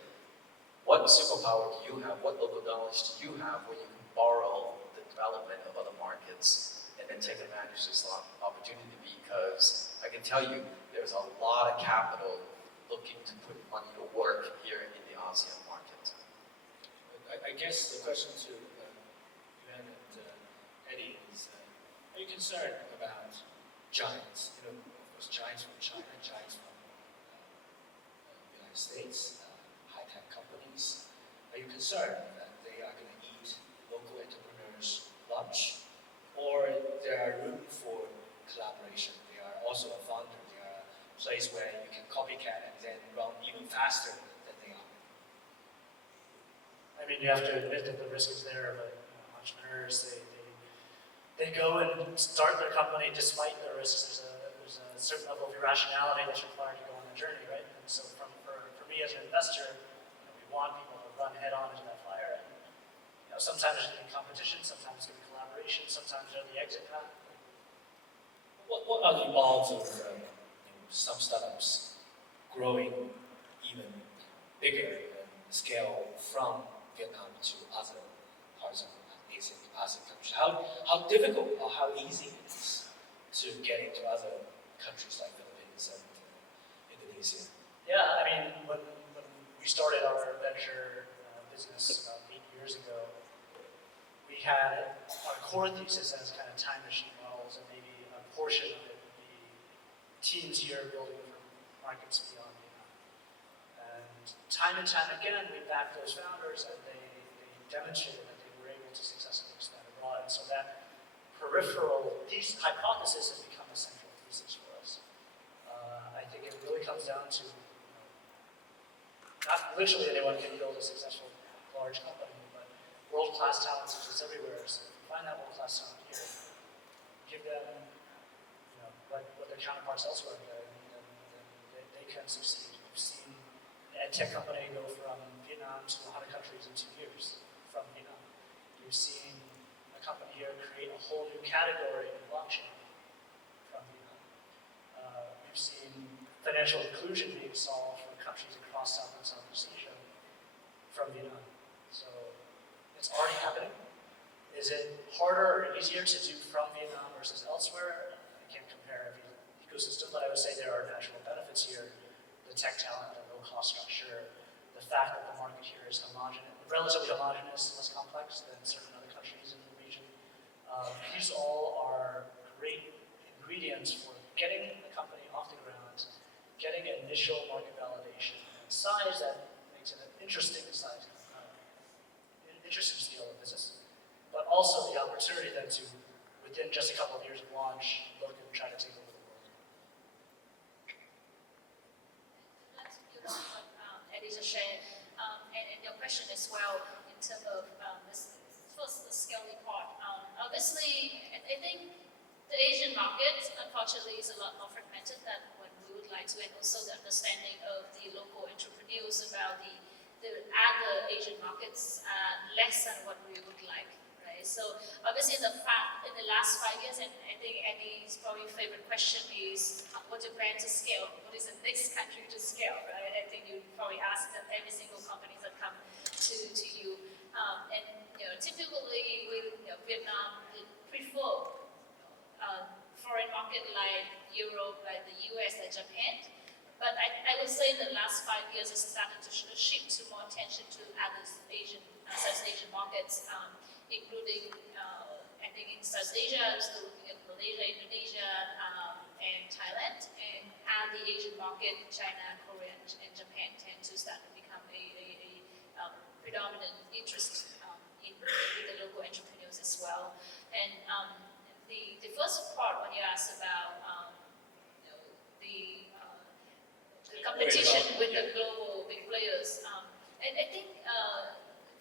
What superpower do you have? What local knowledge do you have where you can borrow the development of other markets and then take advantage of this opportunity? Because I can tell you, there's a lot of capital looking to put money to work here in the ASEAN market. I guess the question to Nguyen and Eddie is, are you concerned about giants? Of course, giants from China, giants from the United States, high-tech companies. Are you concerned that they are going to eat local entrepreneurs' lunch? Or there are room for collaboration? They are also a founder. They are a place where you can copycat and then run even faster than they are. I mean, you have to admit that the risk is there, but entrepreneurs, they go and start their company despite the risks. There's a certain level of irrationality that's required to go on the journey, right? And so for me as an investor, we want people to run head on into that fire. And sometimes there's going to be competition, sometimes there's going to be collaboration, sometimes there's the exit path. What are the odds of some startups growing even bigger and scale from Vietnam to other parts of ASEAN countries? How difficult or how easy it is to get into other countries like Philippines and Indonesia? Yeah, I mean, when we started our venture business about 8 years ago, had our core thesis as kind of time machine models, and maybe a portion of it would be teams here building for markets beyond Vietnam. And time again, we backed those founders, and they demonstrated that they were able to successfully expand abroad. And so that peripheral hypothesis has become a central thesis for us. I think it really comes down to, not literally anyone can build a successful large company, but world-class talent exists everywhere. So if you find that world-class talent here, give them, what their counterparts elsewhere are doing, then they can succeed. We've seen an ed tech company go from Vietnam to 100 countries in 2 years from Vietnam. We've seen a company here create a whole new category in blockchain from Vietnam. We've seen financial inclusion being solved for countries across South and Southeast Asia from Vietnam. So it's already happening. Is it harder or easier to do from Vietnam versus elsewhere? I can't compare every ecosystem, but I would say there are natural benefits here. The tech talent, the low-cost structure, the fact that the market here is relatively homogeneous, less complex than certain other countries in the region. These all are great ingredients for getting the company off the ground, getting initial market validation and size that makes it an interesting size, interesting scale of business, but also the opportunity then to, within just a couple of years of launch, look and try to take over the world. Let's build on what Eddie just shared, and your question as well in terms of first the scaling part. Obviously, I think the Asian market, unfortunately, is a lot more fragmented than what we would like to, and also the understanding of the local entrepreneurs about the other Asian markets less than what we would like, right? So obviously, in the last 5 years, and I think Eddie's probably favorite question is, what's your plan to scale? What is the next country to scale, right? I think you probably ask that every single company that come to you, and typically with Vietnam, we prefer foreign market like Europe, like the US, like Japan. But I would say the last 5 years has started to shift to more attention to other South Asian markets, including, I think in South Asia, still looking at Malaysia, Indonesia, and Thailand, and the Asian market, China, Korea, and Japan tend to start to become a predominant interest in the local entrepreneurs as well. And the first part when you ask about the competition with the global big players, and I think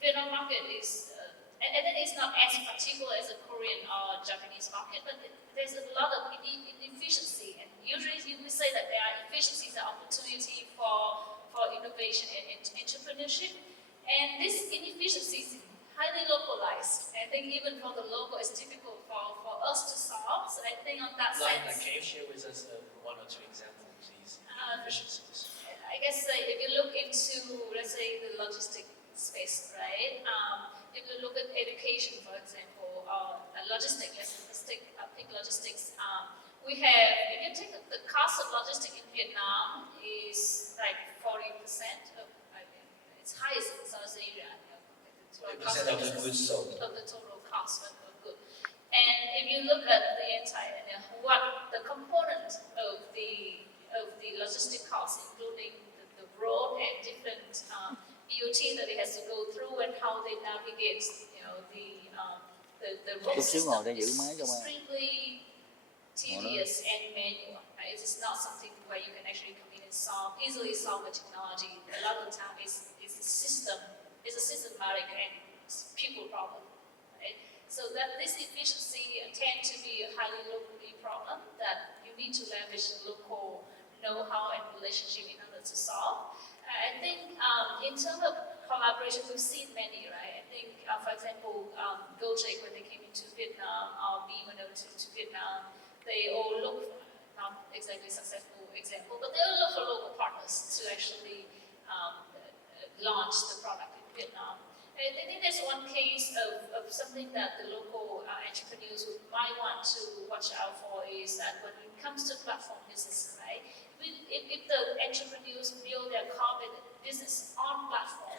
Vietnam market is, and then it's not as particular as a Korean or Japanese market, but there's a lot of inefficiency, and usually you would say that there are efficiencies and opportunity for innovation and entrepreneurship, and this inefficiency is highly localized. I think even for the local, it's difficult for us to solve. So I think on that sense, can you share with us one or two examples of these efficiencies? I guess if you look into, let's say, the logistic space, right? If you look at education, for example, or logistics, let's take logistics. We have, if you take the cost of logistics in Vietnam is like 40% of, it's highest in South Asia. 40% of the goods sold. Of the total cost of good. And if you look at the entire, what the component of the logistic cost, including the road and different BOT that it has to go through and how they navigate, the road system is extremely tedious and manual. Right? It is not something where you can actually come in and easily solve the technology. A lot of the time, it's a systematic and people problem. Right? So that this efficiency tend to be a highly locally problem that you need to leverage the local know-how and relationship in order to solve. I think in terms of collaboration, we've seen many, right? I think, for example, Gojek, when they came into Vietnam, or Beam when they went to Vietnam, they all look, not exactly successful example, but they all look for local partners to actually launch the product in Vietnam. And I think there's one case of something that the local entrepreneurs might want to watch out for is that when it comes to platform business, right? If the entrepreneurs build their core business on platform,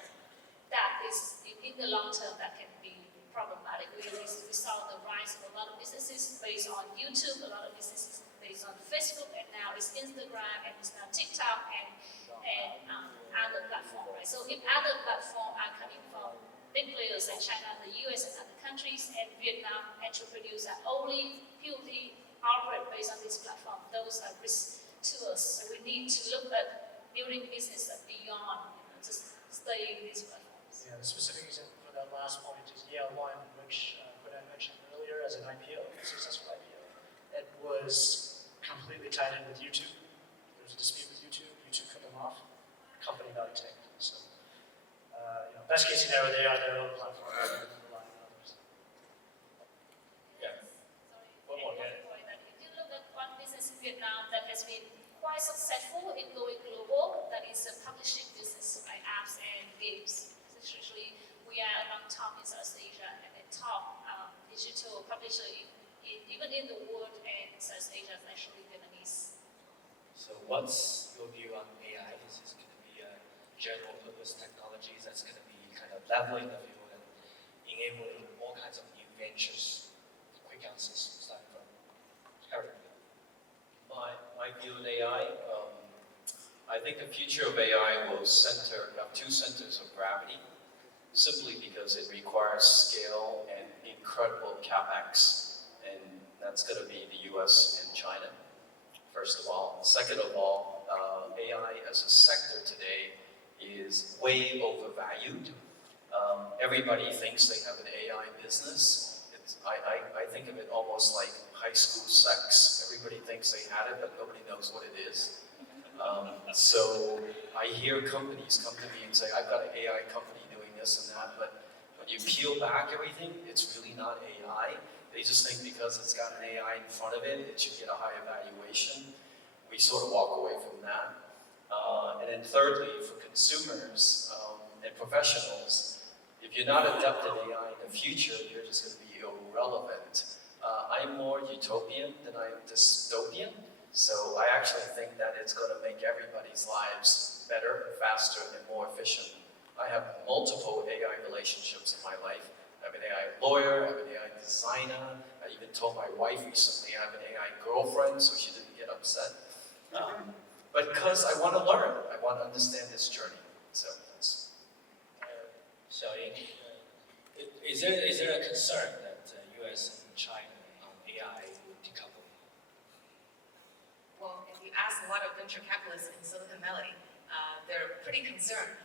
that is, in the long term, that can be problematic. like we saw the rise of a lot of businesses based on YouTube, a lot of businesses based on Facebook, and now it's Instagram, and it's now TikTok, and other platforms, right? So if other platforms are coming from big players like China, the US, and other countries, and Vietnam entrepreneurs are only purely operate based on this platform, those are risks to us. So we need to look at building business beyond just staying in these platforms. Yeah, the specific example for that last point is Xiaoyin, which Quynh mentioned earlier as an IPO, a successful IPO. It was completely tied in with YouTube. There was a dispute with YouTube. YouTube cut them off. Company got tanked. So, best case scenario, they are their own platform. Relying on others. Yeah. Sorry, One more, and one point that if you look at one business in Vietnam that has been quite successful in going global, that is a publishing business, right? Apps and games. Essentially, we are among top in South Asia and the top digital publisher even in the world, and South Asia is actually Vietnamese. So what's your view on AI? Is this going to be a general purpose technology that's going to be kind of leveling the field and enabling all kinds of new ventures? Quick answers, starting from Herbert. My view on AI, I think the future of AI will have two centers of gravity, simply because it requires scale and incredible capex, and that's going to be the US and China, first of all. Second of all, AI as a sector today is way overvalued. Everybody thinks they have an AI business. I think of it almost like high school sex. Everybody thinks they had it, but nobody knows what it is. So I hear companies come to me and say, I've got an AI company doing this and that, but when you peel back everything, it's really not AI. They just think because it's got an AI in front of it, it should get a higher valuation. We sort of walk away from that. And then thirdly, for consumers and professionals, if you're not adapting AI in the future, you're just going to be irrelevant. I'm more utopian than I am dystopian. So I actually think that it's going to make everybody's lives better, faster, and more efficient. I have multiple AI relationships in my life. I have an AI lawyer, I have an AI designer. I even told my wife recently I have an AI girlfriend, so she didn't get upset. But because I want to learn, I want to understand this journey. So that's Xiaoyin, is there a concern that US and China on AI will decouple? Well, if you ask a lot of venture capitalists in Silicon Valley, they're pretty concerned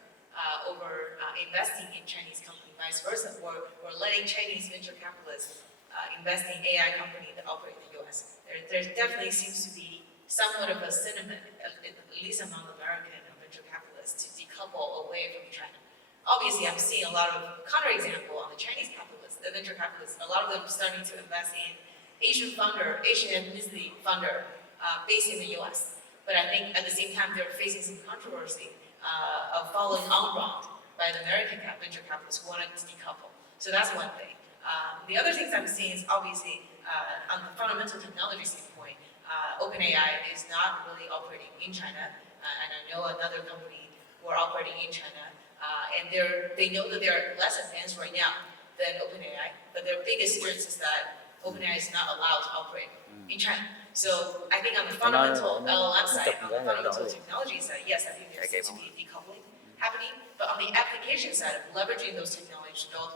over investing in Chinese companies, vice versa. We're letting Chinese venture capitalists invest in AI companies that operate in the US. There definitely seems to be somewhat of a sentiment, at least among American venture capitalists, to decouple away from China. Obviously, I'm seeing a lot of counterexample on the Chinese capitalists, the venture capitalists. A lot of them starting to invest in Asian ethnicity funder based in the US. But I think at the same time, they're facing some controversy of following en route by the American venture capitalists who wanted to decouple. So that's one thing. The other things I'm seeing is obviously on the fundamental technology standpoint, OpenAI is not really operating in China, and I know another company who are operating in China, and they know that they're less advanced right now than OpenAI, but their biggest difference is that OpenAI is not allowed to operate in China. So I think on the fundamental LLM side, on the fundamental technology side, yes, I think there seems to be decoupling happening, but on the application side of leveraging those technologies to build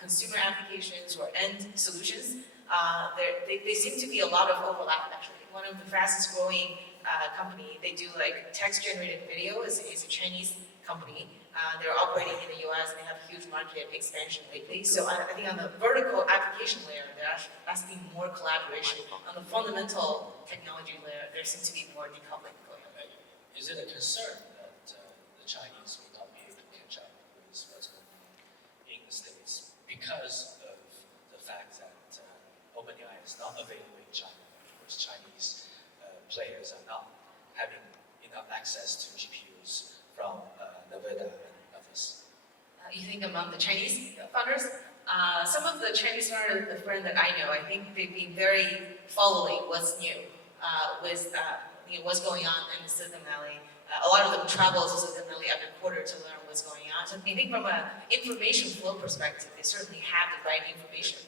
consumer applications or end solutions, they seem to be a lot of overlap actually. One of the fastest growing company, they do like text generated video, is a Chinese company. They're operating in the US and they have huge market expansion lately. So I think on the vertical application layer, they're asking more collaboration. On the fundamental technology layer, there seems to be more decoupling going on. Is it a concern that the Chinese will not be able to catch up with what's going on in the States because of the fact that OpenAI is not available in China? Because Chinese players are not having enough access to GPUs from Nevada and others. You think among the Chinese founders? Some of the Chinese founders, the friend that I know, I think they've been very following what's new with what's going on in the Silicon Valley. a lot of them travel to Silicon Valley every quarter to learn what's going on. So I think from an information flow perspective, they certainly have the right information.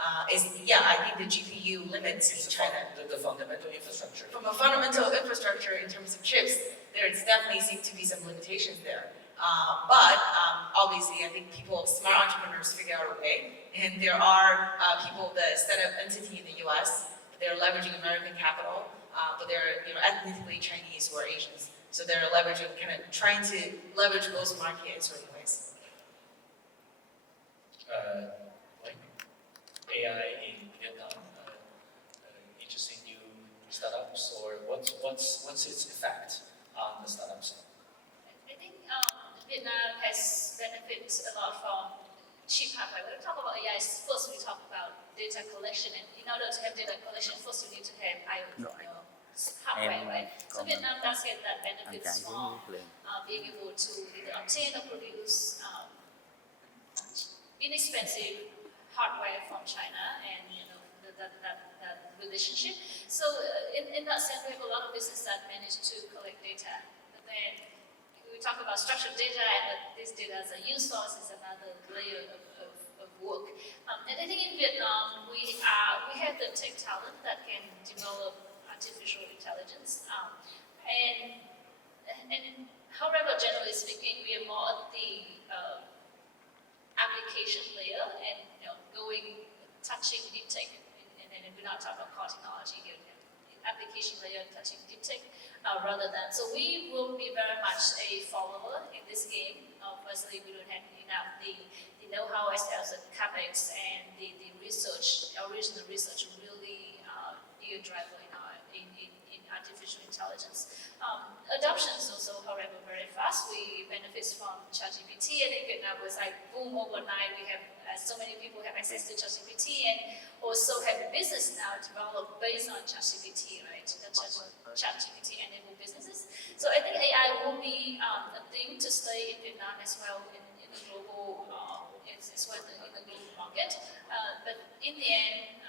I think the GPU limits in China. The fundamental infrastructure. From a fundamental infrastructure in terms of chips, there's definitely seem to be some limitations there. But obviously, I think smart entrepreneurs figure out a way. And there are people that set up entity in the US, they're leveraging American capital, but they're ethnically Chinese or Asians. So they're leveraging, trying to leverage those markets in certain ways. Like AI in Vietnam, interesting new startups, or what's its effect on the startups? I think Vietnam has benefited a lot from cheap hardware. When we talk about AI, first we talk about data collection, and in order to have data collection, first you need to have hardware, right? So Vietnam does get that benefits from being able to either obtain or produce inexpensive hardware from China, and that relationship. So in that sense, we have a lot of businesses that manage to collect data, but then we talk about structured data, and this data as a use source is another layer of work. And I think in Vietnam, we have the tech talent that can develop artificial intelligence. And however, generally speaking, we are more at the application layer, and touching deep tech, and then we're not talking about core technology here. Application layer touching deep tech rather than. So we will be very much a follower in this game. Firstly, we don't have enough the know-how as well as the capex and the research, original research really be a driver in artificial intelligence. Adoption is also, however, very fast. We benefit from ChatGPT. I think Vietnam was like boom overnight. We have so many people have access to ChatGPT, and also have a business now developed based on ChatGPT, right? ChatGPT enabled businesses. So I think AI will be a thing to stay in Vietnam as well in the global, as well in the global market. But in the end,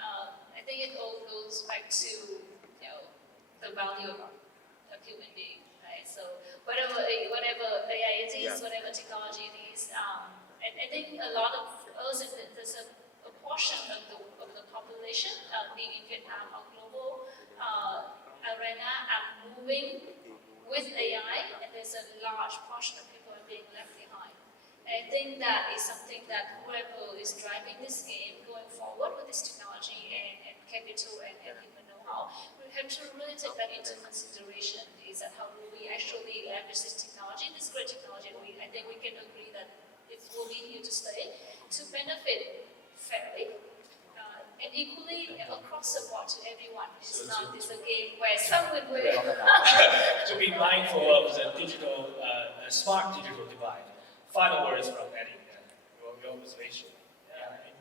I think it all goes back to the value of human being, right? So whatever AI it is, whatever technology it is, and I think a lot of us, there's a portion of the population being in Vietnam or global arena are moving with AI, and there's a large portion of people are being left behind. And I think that is something that whoever is driving this game going forward with this technology and capital and human know-how, we have to really take that into consideration. Is that how will we actually leverage this technology, this great technology? I think we can agree that it will be here to stay, to benefit fairly and equally across the board to everyone. It's not this a game where some would win. To be mindful of the digital, smart digital divide. Final words from Eddie, your observation. Yeah, I mean,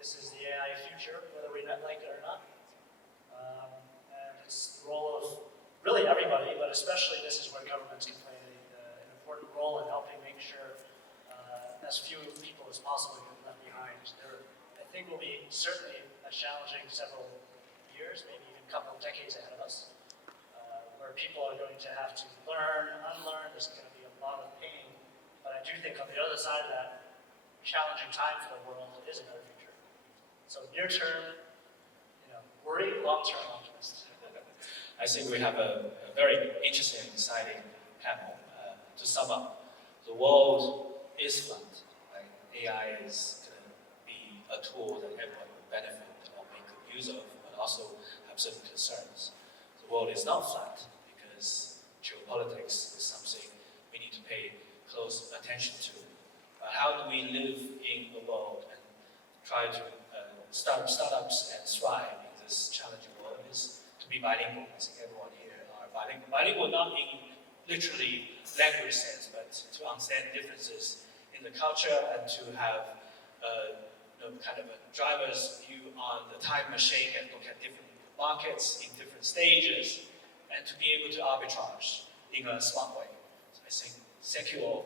this is the AI future, whether we like it or not. And it's the role of really everybody, but especially this is where governments can play an important role in helping make sure as few people as possible get left behind. There, I think, will be certainly a challenging several years, maybe even a couple of decades ahead of us, where people are going to have to learn, unlearn. There's going to be a lot of pain. But I do think on the other side of that challenging time for the world is another future. So near term, worry, long term optimist. I think we have a very interesting and exciting panel. To sum up, the world is flat. Right? AI is going to be a tool that everyone will benefit or make good use of, but also have certain concerns. The world is not flat because geopolitics is something we need to pay close attention to. How do we live in the world and try to start startups and thrive in this challenging world is to be bilingual. I think everyone here are bilingual. Bilingual not in literally language sense, but to understand differences in the culture and to have kind of a driver's view on the time machine and look at different markets in different stages and to be able to arbitrage in a smart way. So I think thank you all